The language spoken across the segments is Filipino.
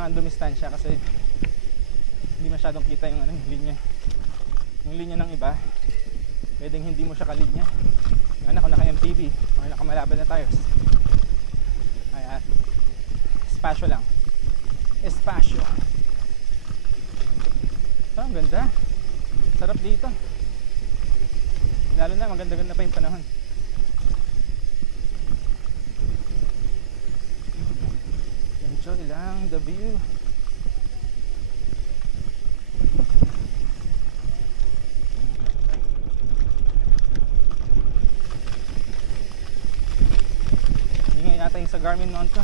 kailangan dumistansya kasi hindi masyadong kita yung linya. Yung linya ng iba, pwedeng hindi mo siya kalinya. Yan ako naka-MTB, or nakamalaban na tayo. Kaya, espasyo lang. Espasyo. Oh, ang ganda. Sarap dito. Lalo na, maganda-ganda pa yung panahon. Enjoy lang the view. Yata yung sa Garmin Mount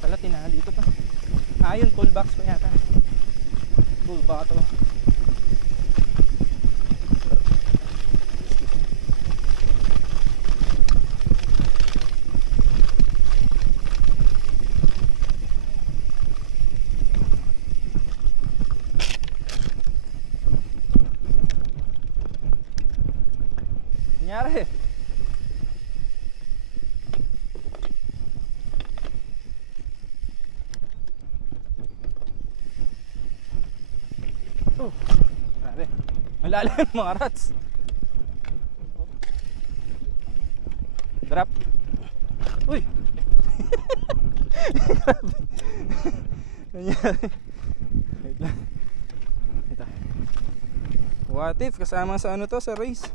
pala, tinali dito pa. Yun, toolbox pa yata. Tool bottle. Nangyari. Oh, grabe. Malalim mga rats. Drop. Uy. Grabe. Nangyari. Wait lang. Ito. What if kasama sa to, sa race?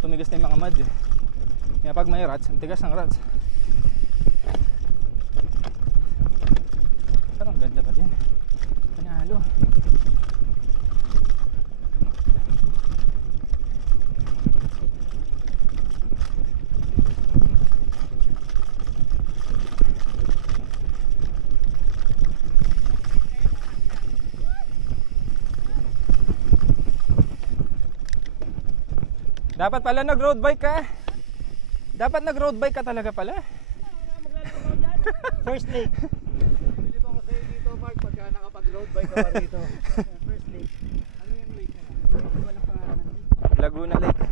Tumigas na yung mga mud eh. Kaya pag may rats, ang tigas ng rats. Pero ang ganda pa din. Panalo. Dapat pala nag-road bike ka. Dapat nag-road bike ka talaga pala. First lake. Pili pa ko sa'yo dito, Mark, pagka nakapag-road bike ka pa rito. First lake. Ano yung lake na? Walang pangalan. Laguna Lake.